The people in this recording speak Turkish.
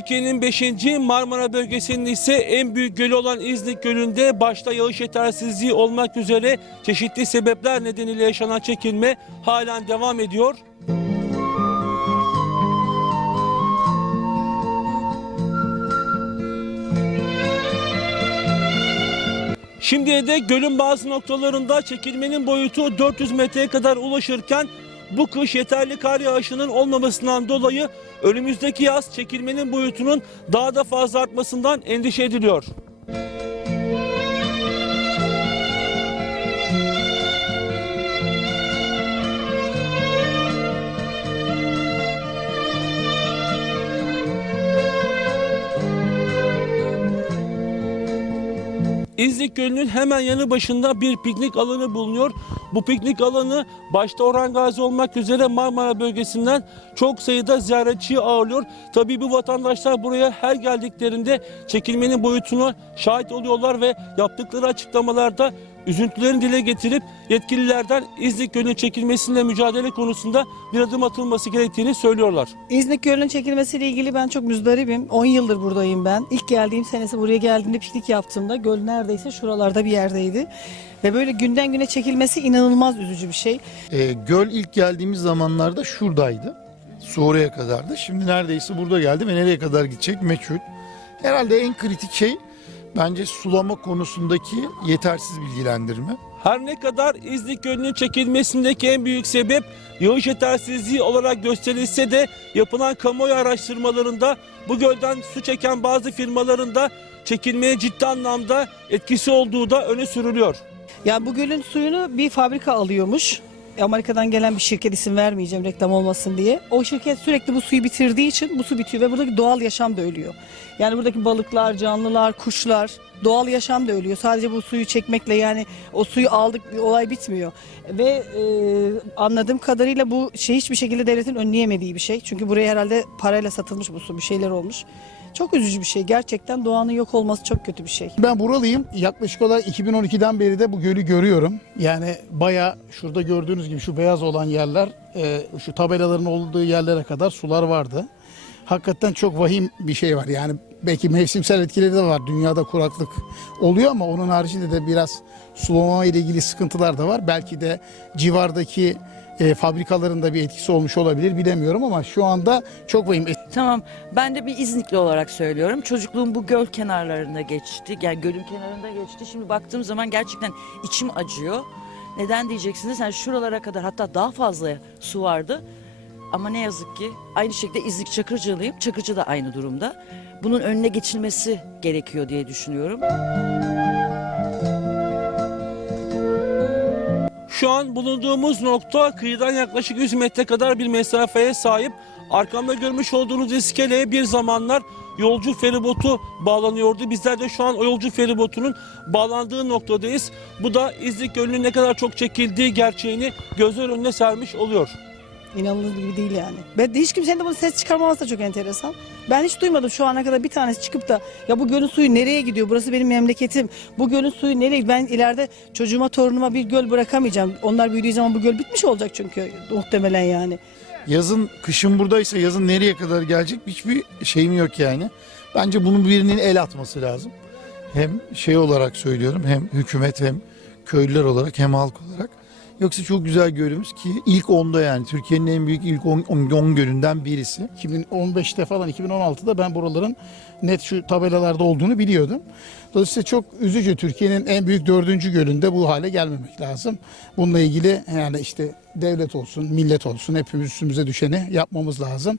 Türkiye'nin 5. Marmara bölgesinin ise en büyük gölü olan İznik Gölü'nde başta yağış yetersizliği olmak üzere çeşitli sebepler nedeniyle yaşanan çekilme halen devam ediyor. Şimdiye de gölün bazı noktalarında çekilmenin boyutu 400 metreye kadar ulaşırken bu kış yeterli kar yağışının olmamasından dolayı önümüzdeki yaz çekilmenin boyutunun daha da fazla artmasından endişe ediliyor. İznik Gölü'nün hemen yanı başında bir piknik alanı bulunuyor. Bu piknik alanı başta Orhan Gazi olmak üzere Marmara bölgesinden çok sayıda ziyaretçiyi ağırlıyor. Tabii bu vatandaşlar buraya her geldiklerinde çekilmenin boyutuna şahit oluyorlar ve yaptıkları açıklamalarda üzüntülerini dile getirip yetkililerden İznik Gölü'nün çekilmesiyle mücadele konusunda bir adım atılması gerektiğini söylüyorlar. İznik Gölü'nün çekilmesiyle ilgili ben çok müzdaribim. 10 yıldır buradayım ben. İlk geldiğim senesi buraya geldiğimde piknik yaptığımda göl neredeyse şuralarda bir yerdeydi. Ve böyle günden güne çekilmesi inanılmaz üzücü bir şey. E, göl ilk geldiğimiz zamanlarda şuradaydı. Su oraya kadardı. Şimdi neredeyse burada geldi ve nereye kadar gidecek meçhul. Herhalde en kritik şey bence sulama konusundaki yetersiz bilgilendirme. Her ne kadar İznik Gölü'nün çekilmesindeki en büyük sebep yağış yetersizliği olarak gösterilse de yapılan kamuoyu araştırmalarında bu gölden su çeken bazı firmaların da çekilmeye ciddi anlamda etkisi olduğu da öne sürülüyor. Yani bu gölün suyunu bir fabrika alıyormuş. Amerika'dan gelen bir şirket isim vermeyeceğim reklam olmasın diye. O şirket sürekli bu suyu bitirdiği için bu su bitiyor ve buradaki doğal yaşam da ölüyor. Yani buradaki balıklar, canlılar, kuşlar, doğal yaşam da ölüyor. Sadece bu suyu çekmekle yani o suyu aldık bir olay bitmiyor. Ve e, anladığım kadarıyla bu şey hiçbir şekilde devletin önleyemediği bir şey. Çünkü buraya herhalde parayla satılmış bu su bir şeyler olmuş. Çok üzücü bir şey. Gerçekten doğanın yok olması çok kötü bir şey. Ben buralıyım. Yaklaşık olarak 2012'den beri de bu gölü görüyorum. Yani baya şurada gördüğünüz gibi şu beyaz olan yerler, e, şu tabelaların olduğu yerlere kadar sular vardı. Hakikaten çok vahim bir şey var. Yani belki mevsimsel etkileri de var. Dünyada kuraklık oluyor ama onun haricinde de biraz sulama ile ilgili sıkıntılar da var. Belki de civardaki e, fabrikaların bir etkisi olmuş olabilir bilemiyorum ama şu anda çok vahim. Tamam ben de bir İznikli olarak söylüyorum. Çocukluğum bu göl kenarlarında geçti. Yani gölün kenarında geçti. Şimdi baktığım zaman gerçekten içim acıyor. Neden diyeceksiniz? Yani şuralara kadar hatta daha fazla su vardı. Ama ne yazık ki aynı şekilde İznik Çakırcılıyım. Çakırcı da aynı durumda. Bunun önüne geçilmesi gerekiyor diye düşünüyorum. Şu an bulunduğumuz nokta kıyıdan yaklaşık 100 metre kadar bir mesafeye sahip. Arkamda görmüş olduğunuz iskeleye bir zamanlar yolcu feribotu bağlanıyordu. Bizler de şu an o yolcu feribotunun bağlandığı noktadayız. Bu da İznik Gölü'nün ne kadar çok çekildiği gerçeğini gözler önüne sermiş oluyor. İnanılır gibi değil yani. Ve hiç kimsenin de bunu ses çıkarmaması da çok enteresan. Ben hiç duymadım şu ana kadar bir tanesi çıkıp da ya bu gölün suyu nereye gidiyor? Burası benim memleketim. Bu gölün suyu nereye? Ben ileride çocuğuma torunuma bir göl bırakamayacağım. Onlar büyüdüğü zaman bu göl bitmiş olacak çünkü muhtemelen yani. Yazın, kışın buradaysa yazın nereye kadar gelecek hiçbir şeyim yok yani. Bence bunun birinin el atması lazım. Hem şey olarak söylüyorum hem hükümet hem köylüler olarak hem halk olarak. Yoksa çok güzel gölümüz ki ilk onda yani Türkiye'nin en büyük ilk 10 gölünden birisi. 2015'te falan 2016'da ben buraların net şu tabelalarda olduğunu biliyordum. Dolayısıyla çok üzücü Türkiye'nin en büyük dördüncü gölünde bu hale gelmemek lazım. Bununla ilgili yani işte devlet olsun, millet olsun hepimiz üstümüze düşeni yapmamız lazım.